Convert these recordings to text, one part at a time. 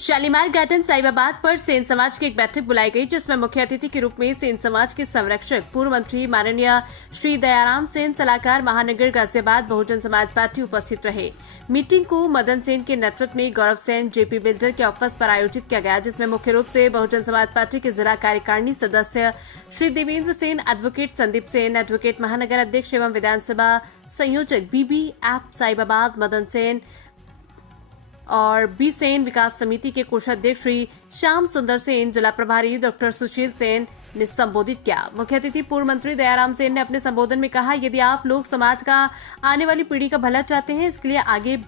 Shalimar garden Sahibabad पर सेन समाज की एक बैठक बुलाई गई, जिसमें मुख्य अतिथि के रूप में सेन समाज के संरक्षक पूर्व मंत्री माननीय श्री दयाराम सेन, सलाहकार महानगर गाजियाबाद बहुजन समाज पार्टी उपस्थित रहे। मीटिंग को मदन सेन के नेतृत्व में गौरव सेन जेपी बिल्डर के ऑफिस पर आयोजित किया गया, जिसमें मुख्य रूप से बहुजन समाज पार्टी के जिला कार्यकारिणी सदस्य श्री देवेंद्र सेन, एडवोकेट संदीप सेन, एडवोकेट महानगर अध्यक्ष एवं विधानसभा संयोजक बीबी एफ साहिबाबाद मदन सेन और बी सेन, विकास समिति के कोषाध्यक्ष श्री श्याम सुंदर सेन, जिला प्रभारी डॉक्टर सुशील सेन ने संबोधित किया। मुख्य अतिथि पूर्व मंत्री दयाराम सेन ने अपने संबोधन में कहा, यदि आप लोग समाज का आने वाली पीढ़ी का भला चाहते हैं, इसके लिए आगे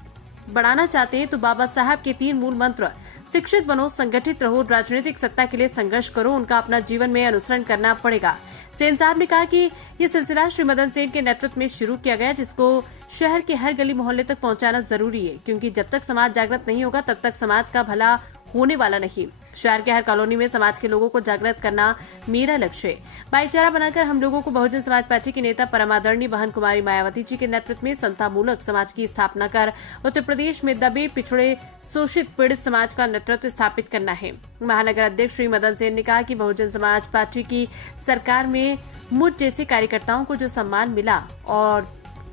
बढ़ाना चाहते हैं, तो बाबा साहब के 3 मूल मंत्र शिक्षित बनो, संगठित रहो, राजनीतिक सत्ता के लिए संघर्ष करो, उनका अपना जीवन में अनुसरण करना पड़ेगा। सेन साहब ने कहा कि ये सिलसिला श्री मदन सेन के नेतृत्व में शुरू किया गया, जिसको शहर के हर गली मोहल्ले तक पहुंचाना जरूरी है, क्योंकि जब तक समाज जागृत नहीं होगा तब तक समाज का भला होने वाला नहीं। शहर के हर कॉलोनी में समाज के लोगों को जागृत करना मेरा लक्ष्य है। भाईचारा बनाकर हम लोगों को बहुजन समाज पार्टी के नेता परमादरणीय बहन कुमारी मायावती जी के नेतृत्व में समतामूलक समाज की स्थापना कर उत्तर प्रदेश में दबे, पिछड़े, शोषित, पीड़ित समाज का नेतृत्व स्थापित करना है। महानगर अध्यक्ष श्री मदन सेन ने कहा कि बहुजन समाज पार्टी की सरकार में मुझ जैसे कार्यकर्ताओं को जो सम्मान मिला और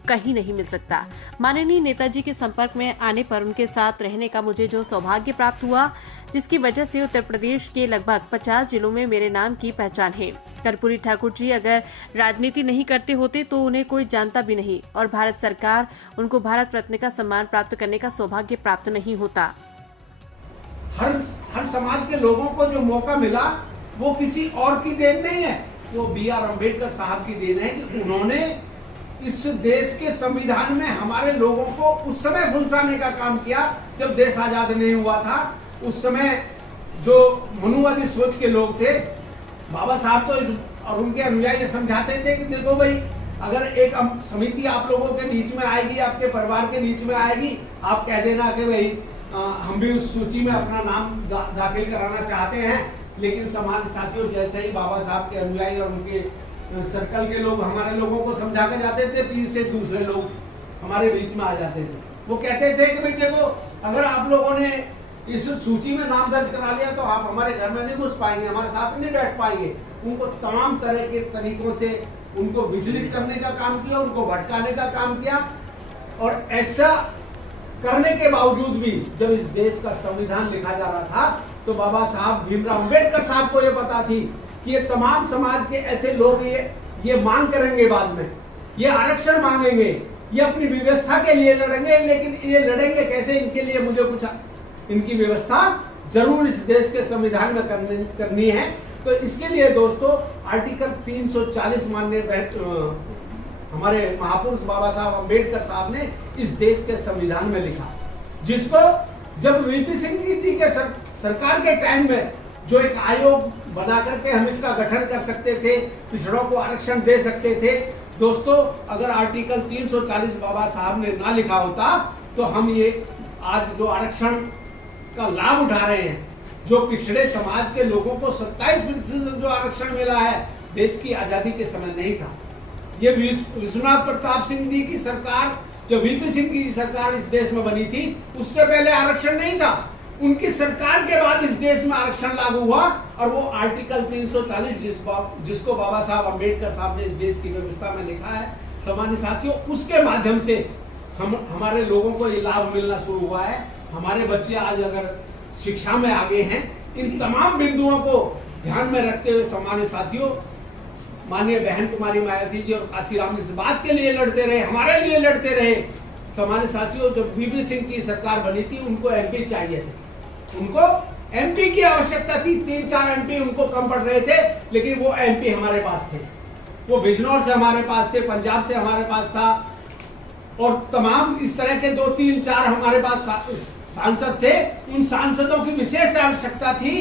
कहीं नहीं मिल सकता। माननीय नेताजी के संपर्क में आने पर उनके साथ रहने का मुझे जो सौभाग्य प्राप्त हुआ, जिसकी वजह से उत्तर प्रदेश के लगभग 50 जिलों में मेरे नाम की पहचान है। कर्पूरी ठाकुर जी अगर राजनीति नहीं करते होते तो उन्हें कोई जानता भी नहीं, और भारत सरकार उनको भारत रत्न का सम्मान प्राप्त करने का सौभाग्य प्राप्त नहीं होता। हर समाज के लोगों को जो मौका मिला वो किसी और की देन नहीं है, वो B.R. अम्बेडकर साहब की देन है कि उन्होंने इस देश के संविधान में हमारे लोगों को उस समय फुलसाने का काम किया जब देश आजाद नहीं हुआ था। उस समय जो मनुवादी सोच के लोग थे, बाबा साहब तो और उनके अनुयायी समझाते थे कि देखो भाई, अगर एक समिति आप लोगों के बीच में आएगी, आपके परिवार के बीच में आएगी, आप कह देना कि भाई हम भी उस सूची में अपना नाम दाखिल कराना चाहते हैं। लेकिन समाज साथियों, जैसे ही बाबा साहब के अनुयायी और उनके सर्कल के लोग हमारे लोगों को समझा के जाते थे, फिर से दूसरे लोग हमारे बीच में आ जाते थे। वो कहते थे कि भाई देखो, अगर आप लोगों ने इस सूची में नाम दर्ज करा लिया तो आप हमारे घर में नहीं घुस पाएंगे, हमारे साथ नहीं बैठ पाएंगे। उनको तमाम तरह के तरीकों से उनको विचलित करने का काम किया, उनको भटकाने का काम किया। और ऐसा करने के बावजूद भी जब इस देश का संविधान लिखा जा रहा था तो बाबा साहब भीमराव अम्बेडकर साहब को ये पता थी कि ये तमाम समाज के ऐसे लोग ये मांग करेंगे, बाद में ये आरक्षण मांगेंगे, ये अपनी व्यवस्था के लिए लड़ेंगे, लेकिन ये लड़ेंगे कैसे, इनके लिए मुझे कुछ इनकी व्यवस्था जरूर इस देश के संविधान में करनी है। तो इसके लिए दोस्तों आर्टिकल 340 माननीय हमारे महापुरुष बाबा साहब अम्बेडकर साहब ने इस देश के संविधान में लिखा, जिसको जब वीपी सिंह जी के सरकार के टाइम में जो एक आयोग बना करके हम इसका गठन कर सकते थे, पिछड़ों को आरक्षण दे सकते थे। दोस्तों, अगर आर्टिकल 340 बाबा साहब ने ना लिखा होता तो हम ये आज जो आरक्षण का लाभ उठा रहे हैं, जो पिछड़े समाज के लोगों को 27% जो आरक्षण मिला है, देश की आजादी के समय नहीं था। ये विश्वनाथ प्रताप सिंह जी की सरकार, जो वीपी सिंह की सरकार इस देश में बनी थी, उससे पहले आरक्षण नहीं था। उनकी सरकार के बाद इस देश में आरक्षण लागू हुआ, और वो आर्टिकल 340 जिसको बाबा साहब अम्बेडकर साहब ने इस देश की व्यवस्था में लिखा है, सामान्य साथियों, उसके माध्यम से हमारे लोगों को ये लाभ मिलना शुरू हुआ है। हमारे बच्चे आज अगर शिक्षा में आगे हैं, इन तमाम बिंदुओं को ध्यान में रखते हुए सामान्य साथियों, माननीय बहन कुमारी मायावती जी और काशीराम इस बात के लिए लड़ते रहे, हमारे लिए लड़ते रहे। सामान्य साथियों, जब वीपी सिंह की सरकार बनी थी, उनको MP चाहिए थे, उनको MP की आवश्यकता थी। 3-4 MP उनको कम पड़ रहे थे, लेकिन वो MP हमारे पास थे। वो बिजनौर से हमारे पास थे, पंजाब से हमारे पास था, और तमाम इस तरह के 2-3-4 हमारे पास सांसद थे। उन सांसदों की विशेष आवश्यकता थी